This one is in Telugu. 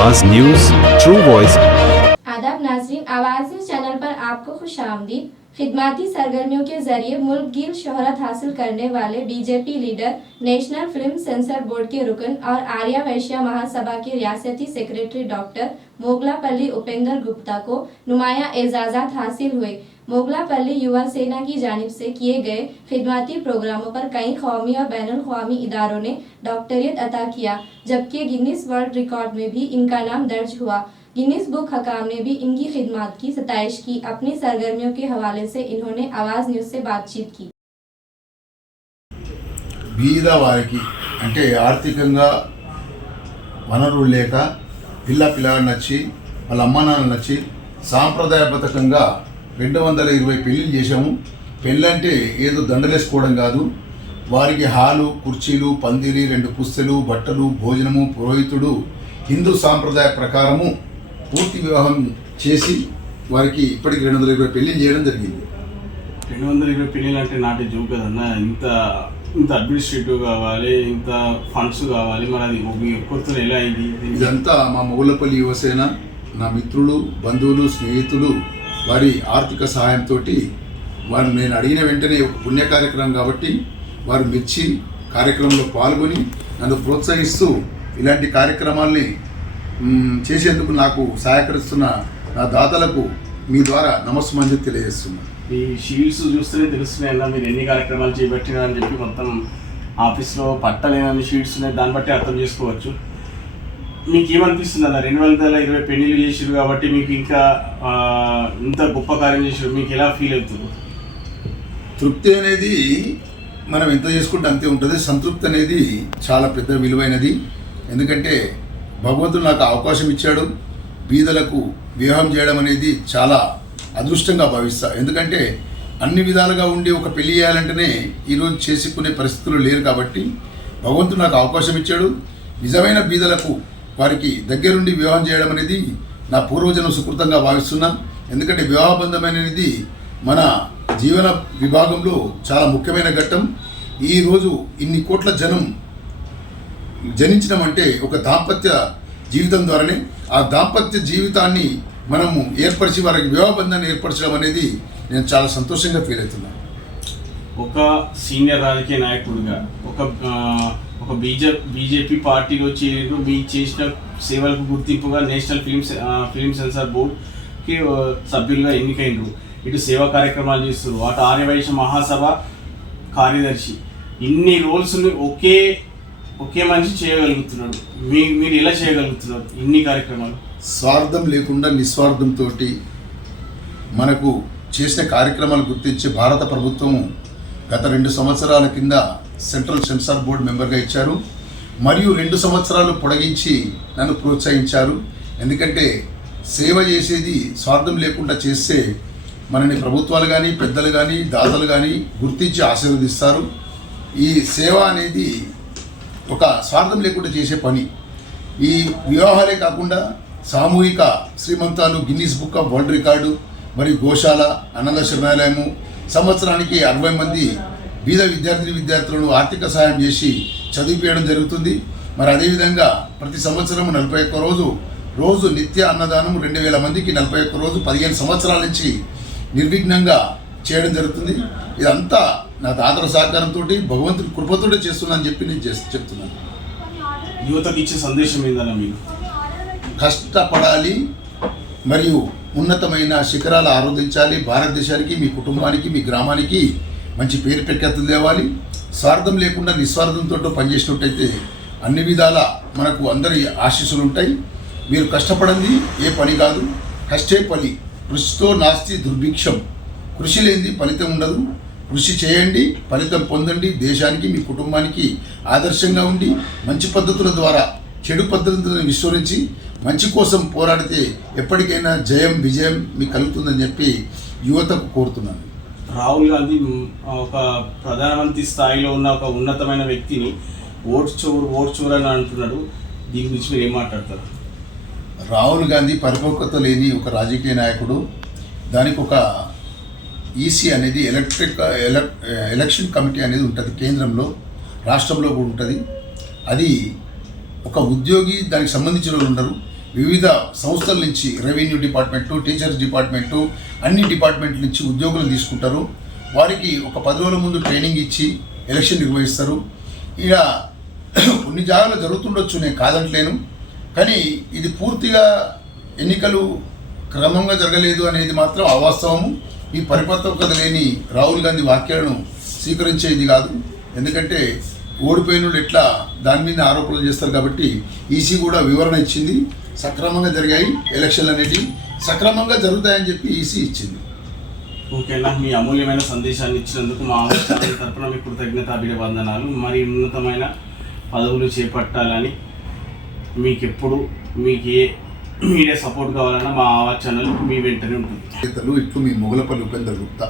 आवाज न्यूज ट्रू वॉइस। आदाब नाज़रीन, आवाज़ न्यूज चैनल पर आपको खुशामदीद। खिदमती सरगर्मियों के जरिए मुल्क गिर शोहरत हासिल करने वाले BJP leader, national film sensor board के रुकन और आर्या वैश्य महासभा के रियासती सेक्रेटरी डॉक्टर मोगलापल्ली उपेंद्र गुप्ता को नुमाया एजाज़ात हासिल हुए। मोगलापल्ली युवा सेना की जानिब से किए गए खिदमती प्रोग्रामों पर कई कौमी और बैनुल-अक़वामी इदारों ने डॉक्टरेट अता किया, जबकि गिनीज वर्ल्ड रिकॉर्ड में भी इनका नाम दर्ज हुआ। गिनीज बुक हकाम ने भी इनकी खिदमत की सताइश की। अपनी सरगर्मियों के हवाले से इन्होंने आवाज़ न्यूज़ से बातचीत की। బీద వారికి అంటే ఆర్థికంగా వనరులు లేక పిల్లలు నచ్చి వాళ్ళ అమ్మ నాన్న నచ్చి సాంప్రదాయబద్ధంగా 220 పెళ్ళిళ్ళు చేశాము. పెళ్ళంటే ఏదో దండలేసుకోవడం కాదు, వారికి హాలు, కుర్చీలు, పందిరి, 2 పుస్తెలు, బట్టలు, భోజనము, పురోహితుడు, హిందూ సాంప్రదాయ ప్రకారము పూర్తి వివాహం చేసి వారికి ఇప్పటికి 220 పెళ్ళిళ్ళు చేయడం జరిగింది. 220 పెళ్ళిళ్ళు అంటే నాటి జోక్ కదన్నా. ఇంత అడ్మినిస్ట్రేటివ్ కావాలి, ఇంత ఫండ్స్ కావాలి, మరి అది మీ కొత్తలు ఎలా అయింది? ఇదంతా మా మొగుళ్ళపల్లి యువసేన, నా మిత్రులు, బంధువులు, స్నేహితులు వారి ఆర్థిక సహాయంతో వారు నేను అడిగిన వెంటనే ఒక పుణ్య కార్యక్రమం కాబట్టి వారు మెచ్చి కార్యక్రమంలో పాల్గొని నన్ను ప్రోత్సహిస్తూ ఇలాంటి కార్యక్రమాల్ని చేసేందుకు నాకు సహకరిస్తున్న నా దాతలకు మీ ద్వారా నమస్సుమంజి తెలియజేస్తున్నాను. మీ షీల్డ్స్ చూస్తేనే తెలుస్తున్నాయి అన్న మీరు ఎన్ని కార్యక్రమాలు చేపట్టినా అని చెప్పి. మొత్తం ఆఫీస్లో పట్టలేనన్ని షీట్స్ ఉన్నాయి, దాన్ని బట్టి అర్థం చేసుకోవచ్చు. మీకు ఏమనిపిస్తుంది అన్న? 220 పెళ్ళిళ్ళు చేసారు కాబట్టి మీకు ఇంకా ఇంత గొప్ప కార్యం చేసారు, మీకు ఎలా ఫీల్ అవుతుంది? తృప్తి అనేది మనం ఎంత చేసుకుంటే అంతే ఉంటుంది. సంతృప్తి అనేది చాలా పెద్ద విలువైనది. ఎందుకంటే భగవంతుడు నాకు అవకాశం ఇచ్చాడు. బీదలకు వివాహం చేయడం అనేది చాలా అదృష్టంగా భావిస్తా. ఎందుకంటే అన్ని విధాలుగా ఉండి ఒక పెళ్లి చేయాలంటేనే ఈరోజు చేసుకునే పరిస్థితులు లేరు కాబట్టి భగవంతుడు నాకు అవకాశం ఇచ్చాడు. నిజమైన బీదలకు వారికి దగ్గరుండి వివాహం చేయడం అనేది నా పూర్వజన్మ సుకృతంగా భావిస్తున్నా. ఎందుకంటే వివాహ బంధం అనేది మన జీవన విభాగంలో చాలా ముఖ్యమైన ఘట్టం. ఈరోజు ఇన్ని కోట్ల జనం జనించడం అంటే ఒక దాంపత్య జీవితం ద్వారానే ఆ దాంపత్య జీవితాన్ని మనము ఏర్పరిచి వారికి వివాహ బంధాన్ని ఏర్పరచడం అనేది నేను చాలా సంతోషంగా ఫీల్ అవుతున్నాను. ఒక సీనియర్ రాజకీయ నాయకుడిగా ఒక బీజేపీ పార్టీలో చేరు, మీ చేసిన సేవలకు గుర్తింపుగా నేషనల్ ఫిల్మ్ సెన్సార్ బోర్డ్కి సభ్యులుగా ఎన్నికైనరు. ఇటు సేవా కార్యక్రమాలు చేస్తారు, అటు ఆర్యవైశ్య మహాసభ కార్యదర్శి. ఇన్ని రోల్స్ని ఒకే మనిషి చేయగలుగుతున్నాడు. మీరు ఎలా చేయగలుగుతున్నారు ఇన్ని కార్యక్రమాలు? స్వార్థం లేకుండా నిస్వార్థంతో మనకు చేసిన కార్యక్రమాలు గుర్తించి భారత ప్రభుత్వం గత 2 సంవత్సరాల కింద సెంట్రల్ సెన్సార్ బోర్డు మెంబర్గా ఇచ్చారు. మరియు 2 సంవత్సరాలు పొడిగించి నన్ను ప్రోత్సహించారు. ఎందుకంటే సేవ చేసేది స్వార్థం లేకుండా చేస్తే మనని ప్రభుత్వాలు కానీ, పెద్దలు కానీ, దాతలు కానీ గుర్తించి ఆశీర్వదిస్తారు. ఈ సేవ అనేది ఒక స్వార్థం లేకుండా చేసే పని. ఈ వివాహాలే కాకుండా సామూహిక శ్రీమంతాలు, Guinness book of world record, మరియు గోశాల, అనాథ శరణాలయము, సంవత్సరానికి 60 మంది బీద విద్యార్థులను ఆర్థిక సహాయం చేసి చదివించడం జరుగుతుంది. మరి అదేవిధంగా ప్రతి సంవత్సరం 41 రోజు నిత్య అన్నదానం 2000 మందికి 41 రోజు 15 సంవత్సరాల నుంచి నిర్విఘ్నంగా చేయడం జరుగుతుంది. ఇదంతా నా దాతల సహకారంతో భగవంతుడి కృపతోటే చేస్తున్నానని చెప్పి నేను చెప్తున్నాను. యువతకు ఇచ్చే సందేశం ఏందన్నా? మీరు కష్టపడాలి మరియు ఉన్నతమైన శిఖరాలు ఆరోధించాలి. భారతదేశానికి, మీ కుటుంబానికి, మీ గ్రామానికి మంచి పేరు ప్రఖ్యాతులు తేవాలి. స్వార్థం లేకుండా నిస్వార్థంతో పనిచేసినట్టయితే అన్ని విధాల మనకు అందరి ఆశీస్సులు ఉంటాయి. మీరు కష్టపడండి ఏ పని కాదు, కష్టే పని. కృషితో నాస్తి దుర్భిక్షం. కృషి లేనిది ఫలితం ఉండదు. కృషి చేయండి, ఫలితం పొందండి. దేశానికి, మీ కుటుంబానికి ఆదర్శంగా ఉండి మంచి పద్ధతుల ద్వారా చెడు పద్ధతులను విస్మరించి మంచి కోసం పోరాడితే ఎప్పటికైనా జయం, విజయం మీకు కలుగుతుందని చెప్పి యువతకు కోరుతున్నాను. రాహుల్ గాంధీ ఒక ప్రధానమంత్రి స్థాయిలో ఉన్న ఒక ఉన్నతమైన వ్యక్తిని ఓట్ చోర్ అని అంటున్నాడు. దీని గురించి మీరు ఏం మాట్లాడతారు? రాహుల్ గాంధీ పరిపక్వత లేని ఒక రాజకీయ నాయకుడు. దానికి ఒక ఈసీ అనేది ఎలక్షన్ కమిటీ అనేది ఉంటుంది కేంద్రంలో, రాష్ట్రంలో కూడా ఉంటుంది. అది ఒక ఉద్యోగి దానికి సంబంధించిన వాళ్ళు ఉండరు. వివిధ సంస్థల నుంచి రెవెన్యూ డిపార్ట్మెంటు, టీచర్స్ డిపార్ట్మెంటు, అన్ని డిపార్ట్మెంట్ల నుంచి ఉద్యోగులను తీసుకుంటారు. వారికి ఒక 10 రోజుల ముందు ట్రైనింగ్ ఇచ్చి ఎలక్షన్ నిర్వహిస్తారు. ఇక కొన్ని జాగాలో జరుగుతుండొచ్చు, నేను కాదంటలేను, కానీ ఇది పూర్తిగా ఎన్నికలు క్రమంగా జరగలేదు అనేది మాత్రం అవాస్తవము. ఈ పరిపక్వత లేని రాహుల్ గాంధీ వ్యాఖ్యలను స్వీకరించేది కాదు. ఎందుకంటే ఓడిపోయిన ఎట్లా దాని మీద ఆరోపణలు చేస్తారు కాబట్టి ఈసీ కూడా వివరణ ఇచ్చింది. సక్రమంగా జరిగాయి ఎలక్షన్లు అనేటివి, సక్రమంగా జరుగుతాయని చెప్పి ఈసీ ఇచ్చింది. ఓకేనా, మీ అమూల్యమైన సందేశాన్ని ఇచ్చినందుకు మా ఛానల్ తరపున మీకు కృతజ్ఞతాభివందనాలు. మరి ఉన్నతమైన పదవులు చేపట్టాలని మీకు ఏ మీడియా సపోర్ట్ కావాలన్నా మా ఛానల్ మీ వెంటనే ఉంటుంది. ఇట్లు మీ మొగలపల్లి ఉపేంద్ర గుప్తా.